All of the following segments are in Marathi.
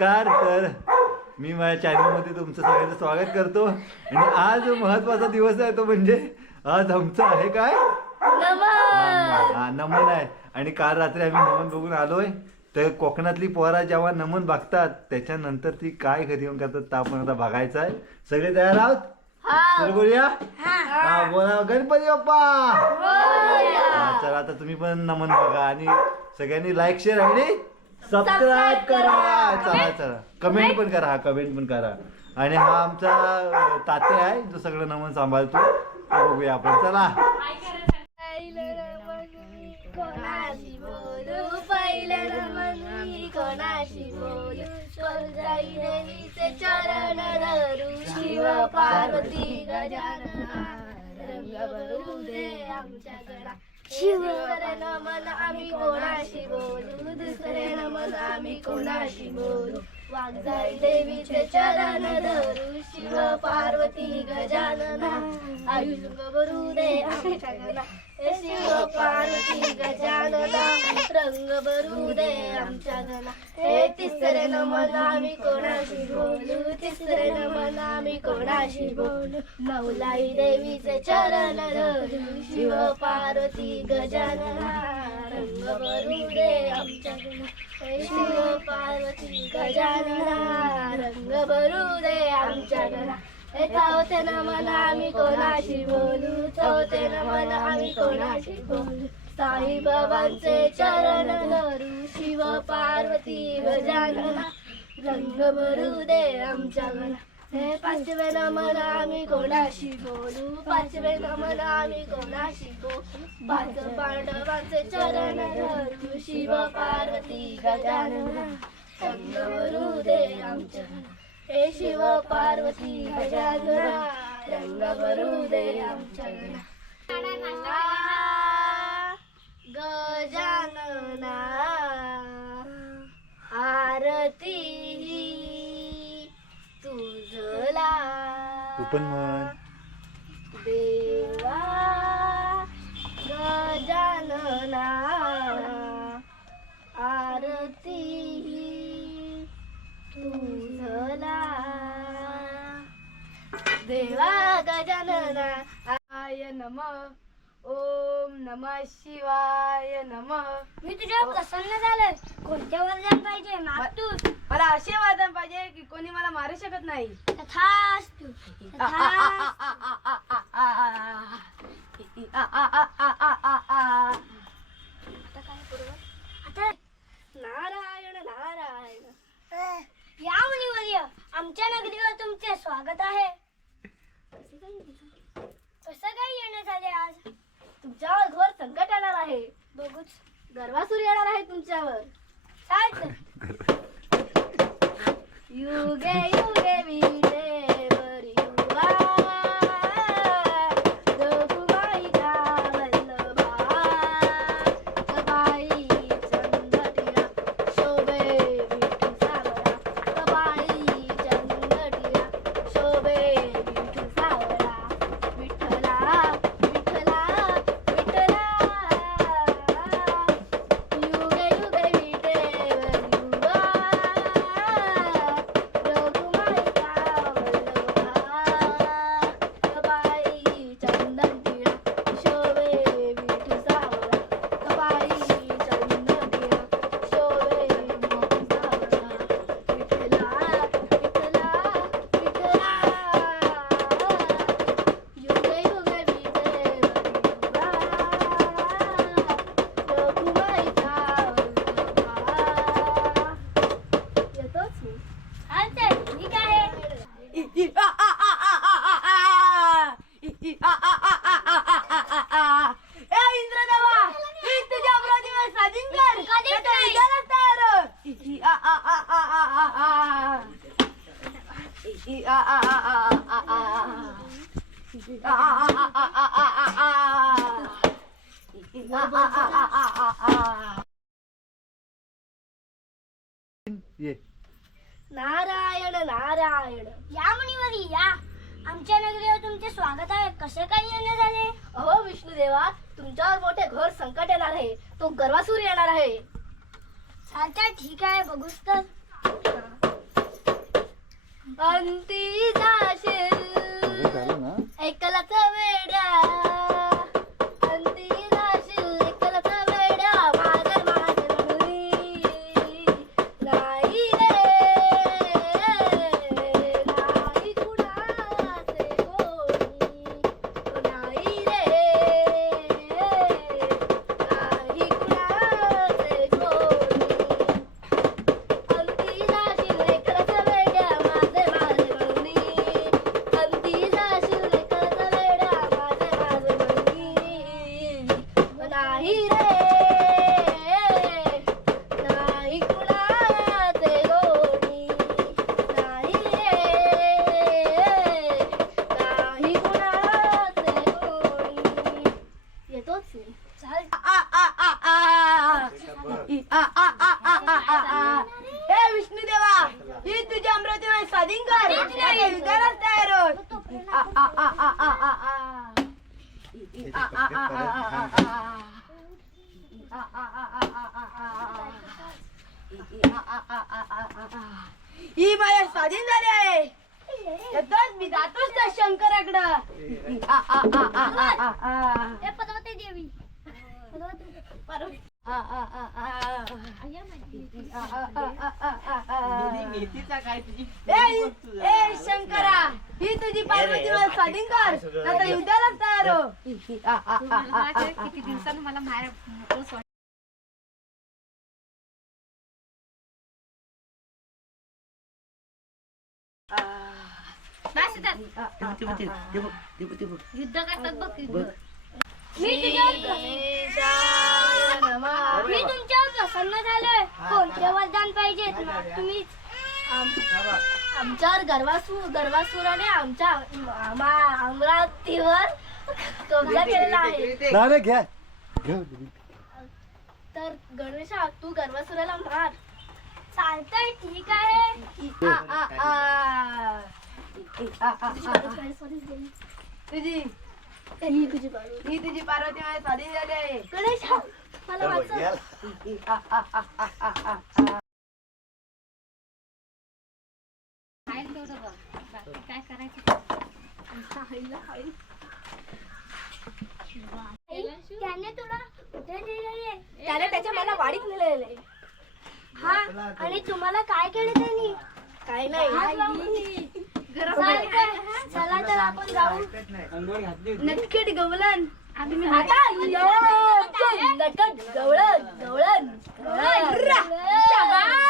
नमस्कार तर मी माझ्या चॅनलमध्ये तुमचं सगळ्यांचं स्वागत करतो. आणि आज महत्त्वाचा दिवस आहे तो म्हणजे आज आमचं आहे काय? हा, नमन आहे. आणि काल रात्री आम्ही नमन बघून आलोय. तर कोकणातली पोरा जेव्हा नमन बघतात त्याच्यानंतर ती काय घरी येऊन करतात ते आपण आता बघायचं आहे. सगळे तयार आहोत? बोलूया. हा. बोला गणपती बाप्पा! चला आता तुम्ही पण नमन बघा आणि सगळ्यांनी लाईक शेअर आणि सबस्क्राईब करा. चला चला कमेंट पण करा हा कमेंट पण करा. आणि हा आमचा अं, तात्या आहे जो सगळं नमन सांभाळतो. तो बघूया आपण. चला. कोणाशी बोलू? पहिलं नमन मी कोणाशी बोलू? कोणताही देवीचे चरण धरू? शिव पार्वती गजानना रंग भरू दे आमच्या गळा शिव नमन आम्ही कोणाशी बोलू? दुसरे नमन आम्ही कोणाशी बोलू? वागजाई देवीचे चरण धरू शिव पार्वती गजानना. आयुष भरू दे आमच्या शिव पार्वती गजानना. रंग भरू दे आमच्या गला हे तिसरे नमन आम्ही कोणाशी बोलू? तिसरे नमन आम्ही कोणाशी बोलू? नवलाई देवीचे चरण धरू शिव पार्वती गजानना. ब्रह्म बरुडे आमच्या शिव पार्वती गजानना आमच्या घरा हे ना मना आम्ही कोणाशी ना मना आम्ही कोणाशी साईबाबांचे चरण धरू शिव पार्वती गजानना रंग भरू दे आमच्या घरा हे पाचवे नमन आम्ही कोणाशी बोलू? पाचवे नमन आम्ही कोणाशी बोलू? पाच पांडवांचे चरण धरू शिव पार्वती गजानना। रंग दे आमच्या। हे शिव पार्वती गजानना। रंग दे आमच्या। गजानना आरती तुझला तू पण म्हण. देवा गजानना आरती तुझला. देवा गजानना आय नम ओम नम शिवाय नम. मी तुझ्यावर प्रसन्न झालोय. कोणत्या वर्गात पाहिजे? मातू मला असे वादन पाहिजे की कोणी मला मारू शकत नाही तथास्तु नारायण नारायण या मुनिवर्य आमच्या नगरीवर तुमचे स्वागत आहे कसं काय येण्यात आले आज तुमच्यावर घोर संकट येणार आहे बघूच गर्वासूर येणार आहे तुमच्यावर चालतं you get you get me there. Ayam lagi di sini, di sini kita kayak di sini. Eh, Shankara, pintu di paruh juga paling, guys. Kata iya. Yuda, ntar yuk, Yuta, kita ke kikidinsan malam hari. Aku suara, "Mas, kita tiba-tiba, tiba-tiba, ah, ah, ah, Yuda, Kakak, toh tidur nih, tiga nih." प्रसन्न झालोय. कोणते वरदान पाहिजेत? ना तुम्हीच. आमच्यावर गर्वासू गर्वासुराने आमच्या आमा- अमरावतीवर कब्जा केलेला आहे. नाही घ्या. तर गणेशा तू गर्वासुराला मार. चालतंय ठीक आहे. आ, तुझी तुझी पार्वती माझ्या साधी झाली. आहे. गणेशा मला वाचव. आणि तुम्हाला काय केलं त्यांनी? काय नाही. चला तर आपण जाऊ. नक्कीट गवलन. आता नटन गवळण गवळण शाबाश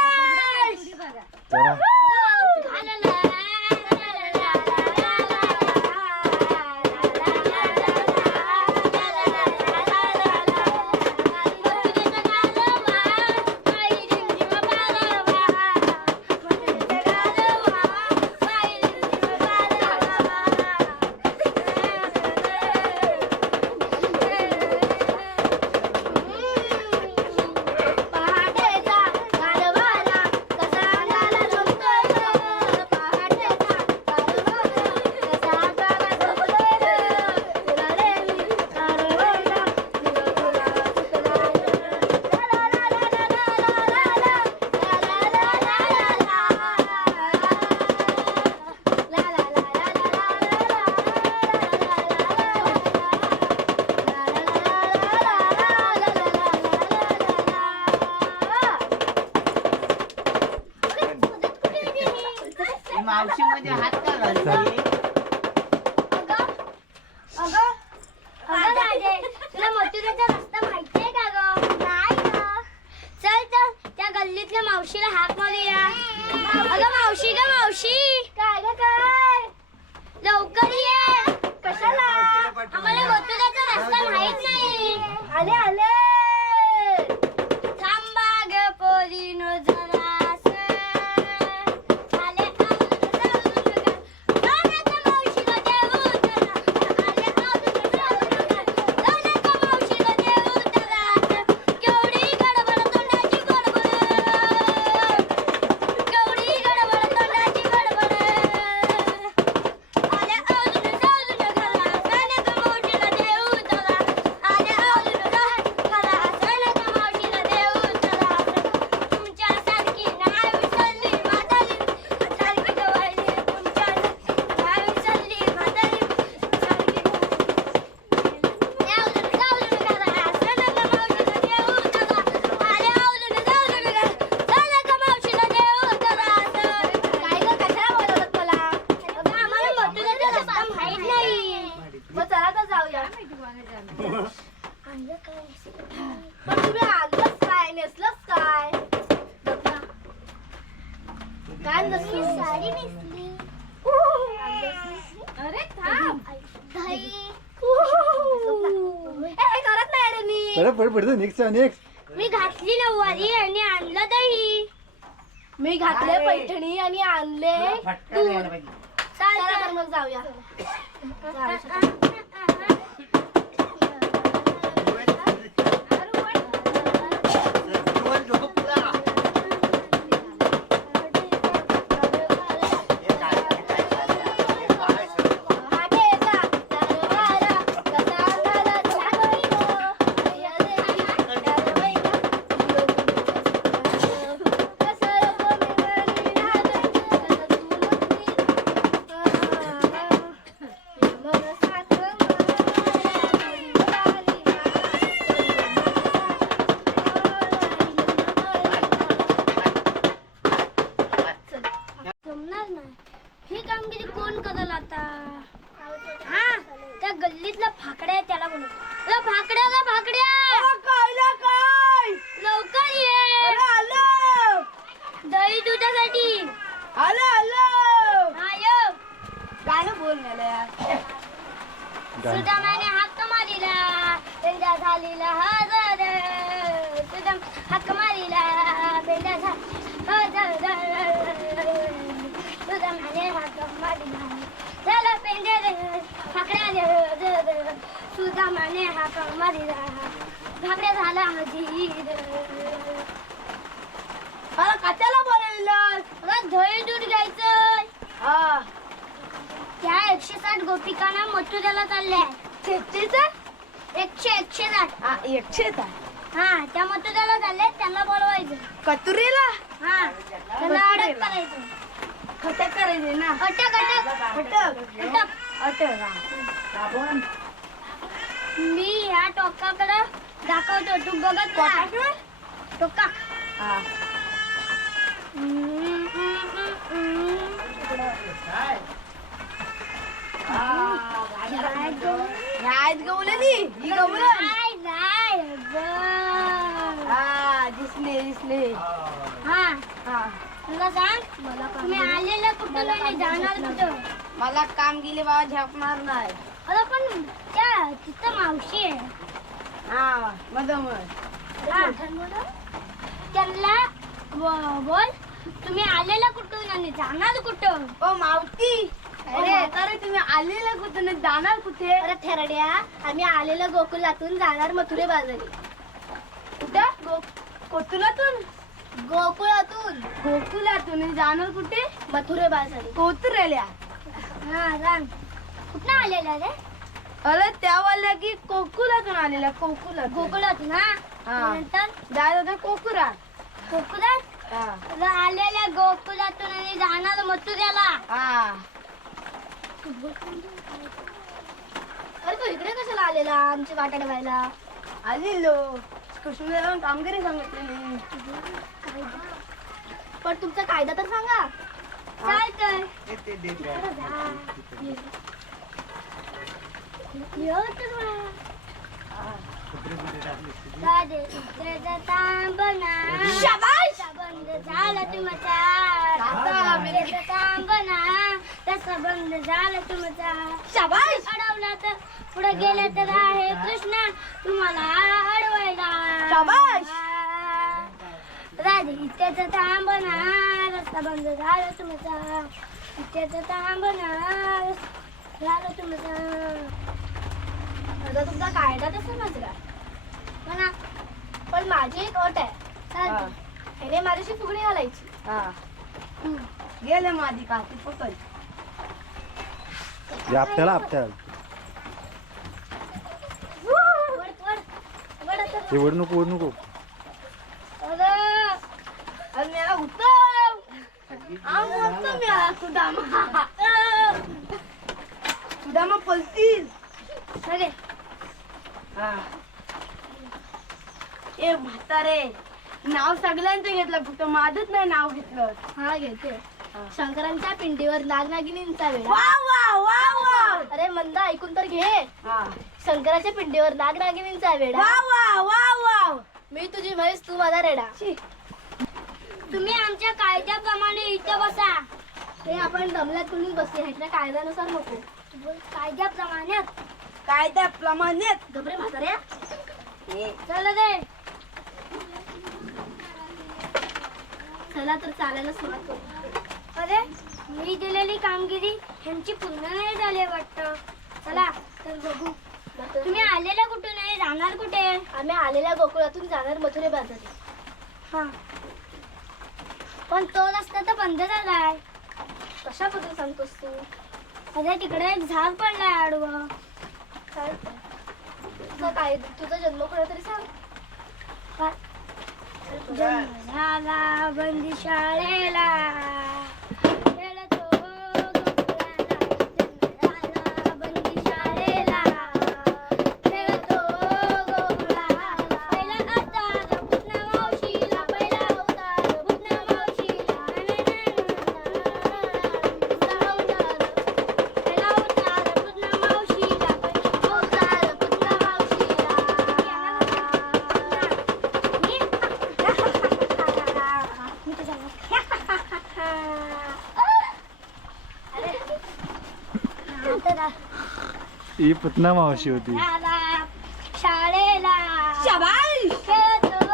काय मी नसली साडी नेसली अरे थांब. दही ए, हे करत नाही रे मी. बरं पड पडतो नेक्स्ट नेक्स्ट मी घातली नऊवारी आणि आणलं दही. मी घातले पैठणी आणि आणले. चला तर मग जाऊया. झालीला हजर सुदाम हाक मारिला बेंदा हजर सुदामाने हाक मारिला झाला पेंड्या रे फाकड्या रे सुदामाने हाक मारिला फाकड्या झाला हजीर मला कशाला बोलायला अगं, दही दूध घ्यायचं त्या एकशे साठ गोपिकांना मथुऱ्याला चालल्या. छेत्रीचा एकशे एकशे साठ एकशेचा हा त्या मथुऱ्याला चालले त्यांना बोलवायचं. कतुरीला? हा त्यांना अटक करायचं. खटक करायचे ना? अटक अटक. खटक अटक. अटक मी ह्या टोकाकडे दाखवतो तू बघत राहा. टोका. हम्म, हम्म, हम्म, हम्म. काय? गं? आहेत गवलेली ही. हा दिसले दिसले. हा. हा. तुला सांग तुम्ही आलेलं कुठं नाही जाणार कुठं? मला काम गेले बाबा झेपणार नाही अरे पण त्या तिथं मावशी आहे. हा मधमध. हा. त्यांना ब- बोल तुम्ही आलेला कुठून आणि जाणार कुठं? ओ मावती. अरे तुम्ही आलेला कुठे? नाही जाणार कुठे? अरे थेरड्या आम्ही आलेलं गोकुलातून जाणार मथुरे बाजारी. कुठं? गो कोतुलातून गोकुळातून. गोकुलातून. आणि जाणार कुठे? मथुरे बाजारी. कोतुरेल्या हा सांग कुठं आलेला रे? अरे त्या वाल्या की कोकुलातून आलेल्या कोकुलात गोकुळातून हा. नंतर जायला होता कोकुरा हा. आलेल्या गोकुळातून आणि जाणार मथुऱ्याला हा. अरे तू इकडे कशाला आलेला? आमची वाटा ठेवायला आलेलो. कृष्ण कामगिरी सांगितलेली. पण तुमचा कायदा तर सांगा. काय तर? शाबास! बंद झाला तुमचा. बना तसा बंद झाला तुमचा. शाबास! अडवला तर पुढे गेले तर आहे कृष्ण. तुम्हाला अडवायला! राधे इत्याचं थांबना रस्ता बंद झाला तुमचा. इत्याचं थांबना झालं तुमचा. आता तुमचा कायदा तर समजला म्हणा पण माझी एक अट आहे. चालतं. ह्याने माझ्याशी फुगडी घालायची. गेले माझी का ती पकड. आपल्याला आपल्याला वड, वड. वड आता. हे ओढ नको ओढ नको. अगं, आणि मला उत्तम आम उत्तम मिळाला सुदामा. सुदामा पलतीस अरे, ए म्हातारे नाव सगळ्यांचं घेतलं फक्त माझंच नाही नाव घेतलं. हा घेते. शंकरांच्या पिंडीवर नागनागिनींचा वेळा वा वा वा वा. अरे मंदा ऐकून तर घे. हा. शंकराच्या पिंडीवर नागनागिनींचा वेडा वा वा वा मी तुझी म्हैस तू माझा रेडा. तुम्ही आमच्या कायद्याप्रमाणे इथं बसा. हे आपण दमल्यात कुणी बसले ह्याच्या कायद्यानुसार नको. कायद्याप्रमाणे? कायद्याप्रमाणे गबरे म्हाताऱ्या. चला दे. चला तर चालायला सुरुवात करू. अरे मी दिलेली कामगिरी ह्यांची पूर्ण नाही झाली वाटतं. चला तर बघू. तुम्ही आलेल्या कुठून आहे? जाणार कुठे? आम्ही आलेल्या गोकुळातून जाणार मथुरे बाजारी हा. पण तो रस्ता तर बंद झालाय कशाबद्दल सांगतोस तू? अरे तिकडे एक झाड पडलाय आडवं. तुझा काय तुझा जन्म कोणा तरी सांग. जन्म झाला बंदी शाळेला. ही पुतना मावशी होती. शाळा शाळेला. शाबाई खेळतो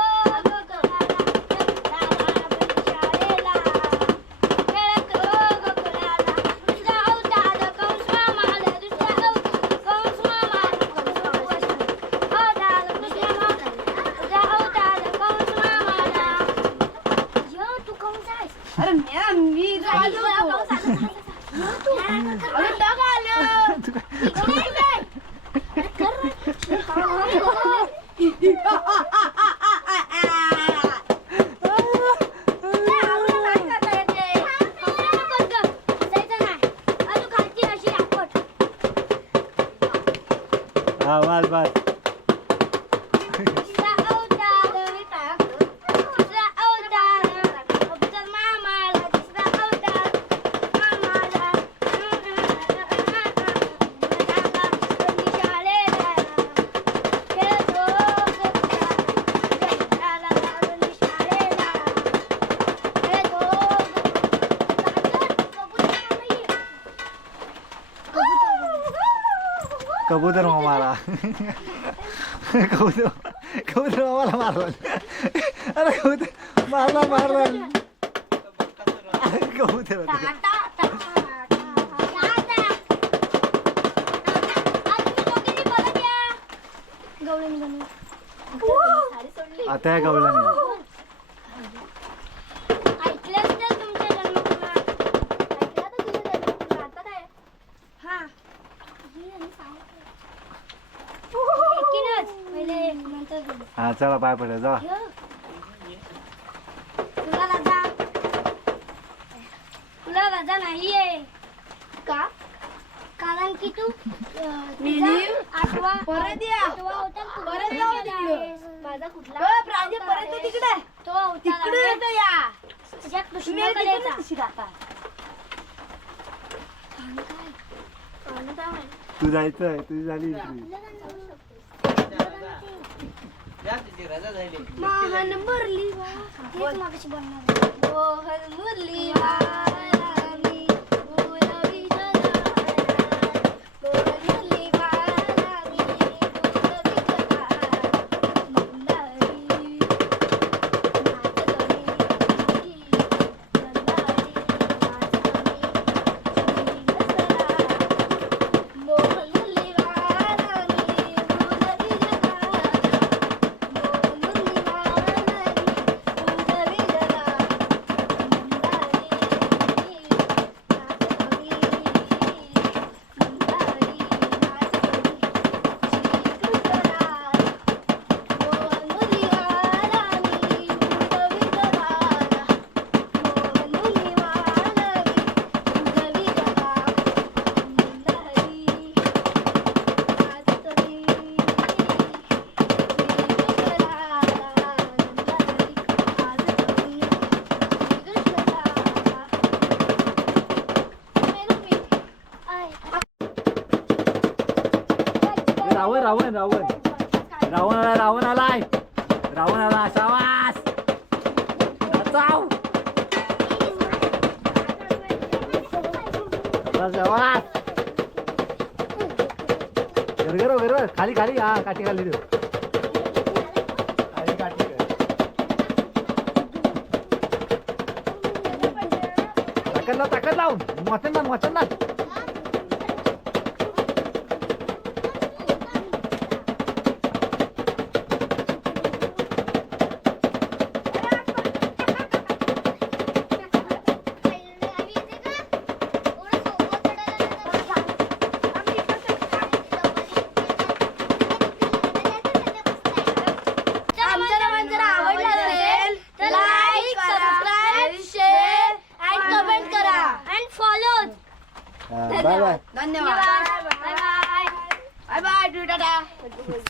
कबूतर मामाला कबूतर कबूतर मामाला मारला. अरे कबूतर मारला मारला. कबूतर आता या गवला हा चला पाय जा. तुला राजा तुला राजा नाहीये का कारण की तू अं, मिली? तुझा आठवा परत या. आठवा अवतार तू परत घेतलेला या तिकडं. आहेस. माझा कुठला अ, प्रांजळ परत ये तिकडे तो अवतार तिकडे आहे येतो या तुझ्या तुम्ही तिकडे कृष्णाकलेचा कशी राहता पाहुणं काय म्हणे? तू जायचं आहे तुझी झाली. मोहन मुरली तेच मागाशी बोलणार आहे. मोहन मुरली वारामी, ताकद लाव ताकद लाव. मोठ्यान ना मोठ्यान ना